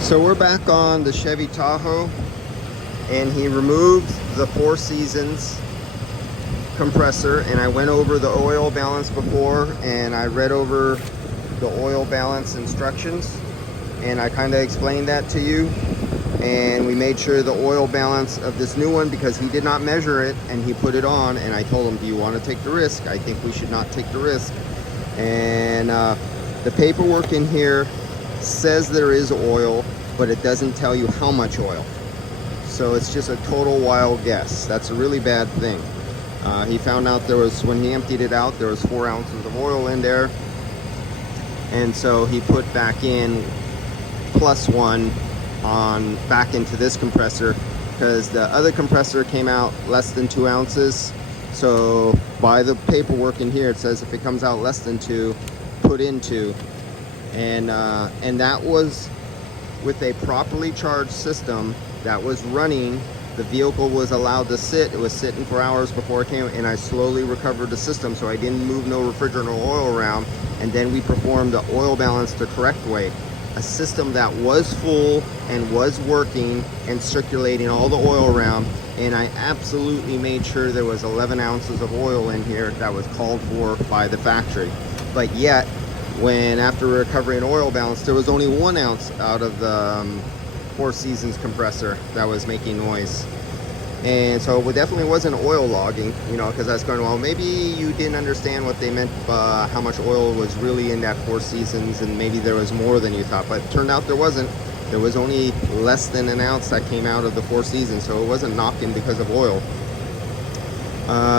So we're back on the Chevy Tahoe, and he removed the Four Seasons compressor, and I went over the oil balance before, and I read over the oil balance instructions, and I kind of explained that to you. And we made sure the oil balance of this new one, because he did not measure it and he put it on, and I told him, do you want to take the risk? I think we should not take the risk. And the paperwork in here says there is oil, but it doesn't tell you how much oil. So it's just a total wild guess. That's a really bad thing. He found out there was, when he emptied it out, there was 4 ounces of oil in there. And so he put back in +1 on back into this compressor, because the other compressor came out less than 2 ounces. So by the paperwork in here, it says if it comes out less than 2, put in 2. And that was with a properly charged system that was running. The vehicle was allowed to sit. It was sitting for hours before it came, and I slowly recovered the system, so I didn't move no refrigerant or oil around. And then we performed the oil balance the correct way. A system that was full and was working and circulating all the oil around, and I absolutely made sure there was 11 ounces of oil in here that was called for by the factory. But yet, when after recovering oil balance, there was only 1 ounce out of the Four Seasons compressor that was making noise. And so it definitely wasn't oil logging, you know, because I was going, well, maybe you didn't understand what they meant, how much oil was really in that Four Seasons, and maybe there was more than you thought. But it turned out there wasn't. There was only less than an ounce that came out of the Four Seasons, so it wasn't knocking because of oil.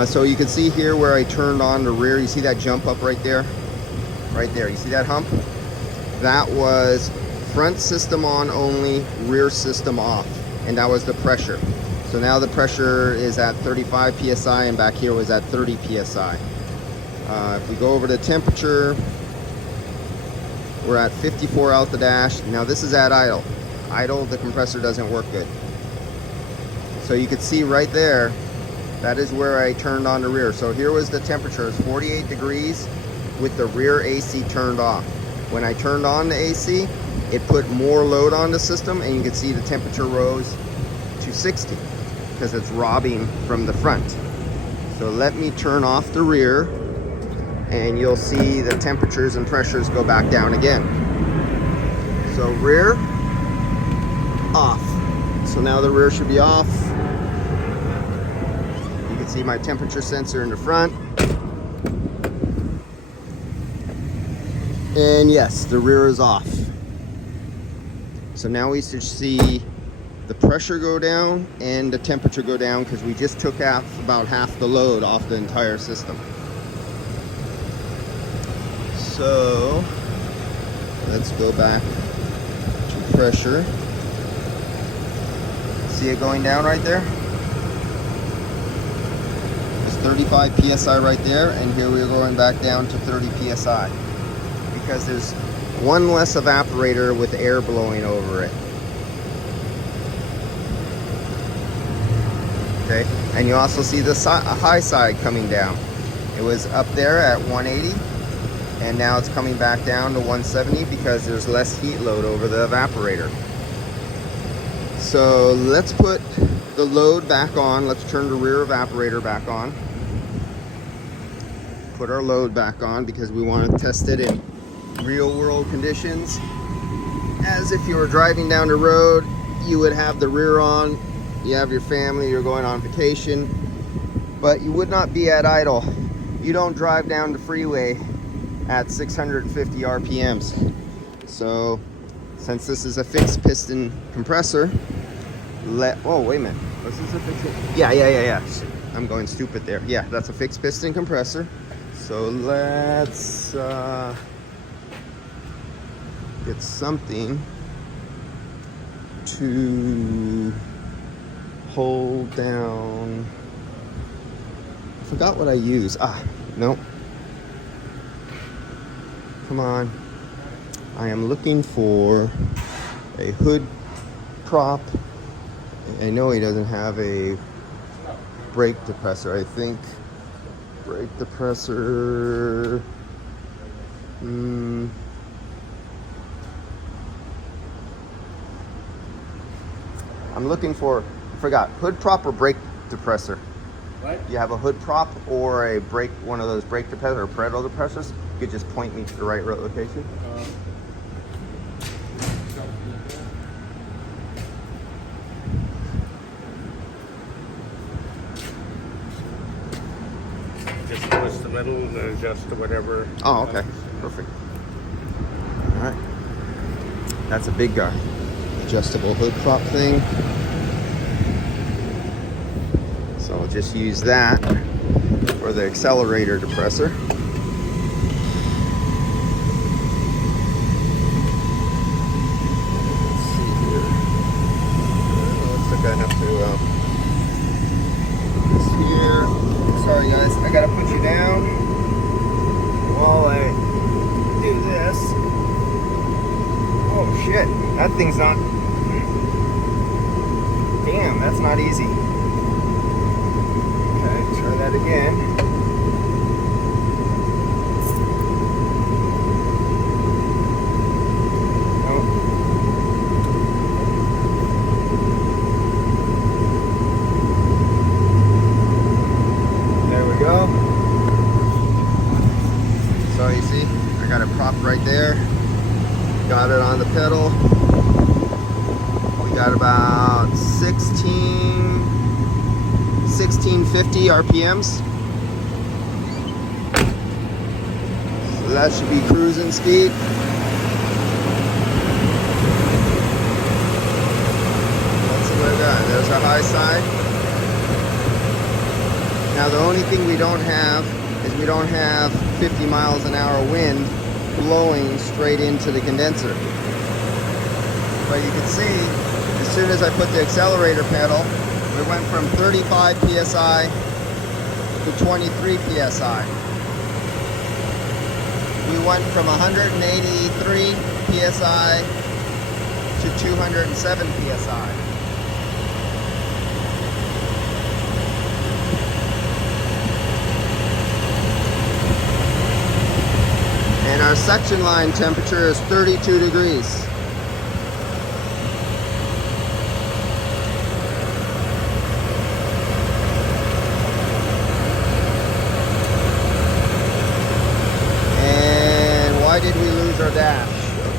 So you can see here where I turned on the rear. You see that jump up right there? Right there. You see that hump? That was front system on only, rear system off, and that was the pressure. So now the pressure is at 35 psi, and back here was at 30 psi. If we go over to temperature, we're at 54 out the dash. Now this is at idle. Idle, the compressor doesn't work good. So you can see right there, that is where I turned on the rear. So here was the temperature, it's 48 degrees with the rear AC turned off. When I turned on the AC, it put more load on the system, and you can see the temperature rose to 60 because it's robbing from the front. So let me turn off the rear, and you'll see the temperatures and pressures go back down again. So rear, off. So now the rear should be off. You can see my temperature sensor in the front. And yes, the rear is off. So now we should see the pressure go down and the temperature go down, because we just took out about half the load off the entire system. So let's go back to pressure. See it going down right there? It's 35 psi right there, and here we're going back down to 30 psi because there's one less evaporator with air blowing over it. Okay, and you also see the high side coming down. It was up there at 180, and now it's coming back down to 170 because there's less heat load over the evaporator. So let's put the load back on. Let's turn the rear evaporator back on. Put our load back on because we want to test it in real world conditions. As if you were driving down the road, you would have the rear on. You have your family, you're going on vacation, but you would not be at idle. You don't drive down the freeway at 650 RPMs. So since this is a fixed piston compressor, oh wait a minute, this is a fixed, yeah. I'm going stupid there. Yeah, that's a fixed piston compressor. So let's get something to hold down. I forgot what I use. No. Come on. I am looking for a hood prop. I know he doesn't have a brake depressor. I think brake depressor. I'm looking for, I forgot, hood prop or brake depressor. What? You have a hood prop or a brake, one of those brake depressors or pedal depressors? You could just point me to the right location. Just twist the middle and then adjust to whatever. Oh, okay. Perfect. All right. That's a big guy. Adjustable hood prop thing. So I'll just use that for the accelerator depressor. Let's see here. Looks like I have to put this here. Sorry guys, I gotta put you down while I do this. Oh shit, that thing's not. Damn, that's not easy. Okay, try that again. Oh. There we go. So you see, I got it propped right there. Got it on the pedal. We got about 1650 RPMs. So that should be cruising speed. Let's see what I got. There's our high side. Now the only thing we don't have is we don't have 50 miles an hour wind blowing straight into the condenser. But you can see, as soon as I put the accelerator pedal, we went from 35 psi to 23 psi. We went from 183 psi to 207 psi. And our suction line temperature is 32 degrees. And why did we lose our dash?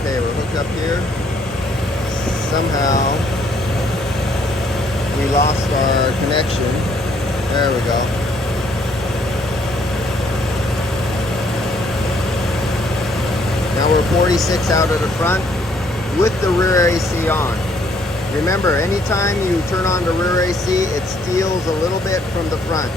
Okay, we're hooked up here. Somehow we lost our connection. There we go. Now we're 46 out of the front with the rear AC on. Remember, anytime you turn on the rear AC, it steals a little bit from the front.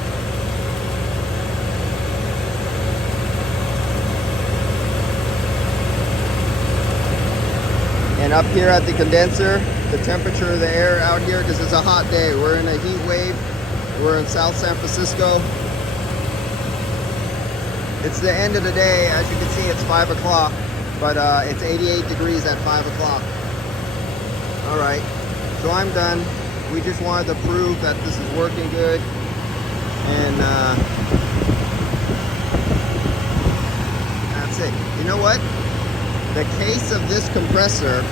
And up here at the condenser, the temperature of the air out here, because it's a hot day, we're in a heat wave. We're in South San Francisco. It's the end of the day. As you can see, it's 5 o'clock. But it's 88 degrees at 5 o'clock. All right, so I'm done. We just wanted to prove that this is working good. And that's it. You know what? The case of this compressor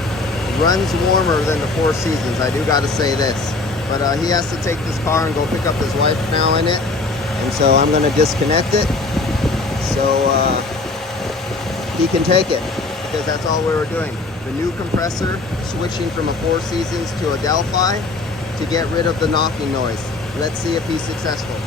runs warmer than the Four Seasons. I do got to say this. But he has to take this car and go pick up his wife now in it. And so I'm going to disconnect it. So he can take it, because that's all we were doing. The new compressor, switching from a Four Seasons to a Delphi to get rid of the knocking noise. Let's see if he's successful.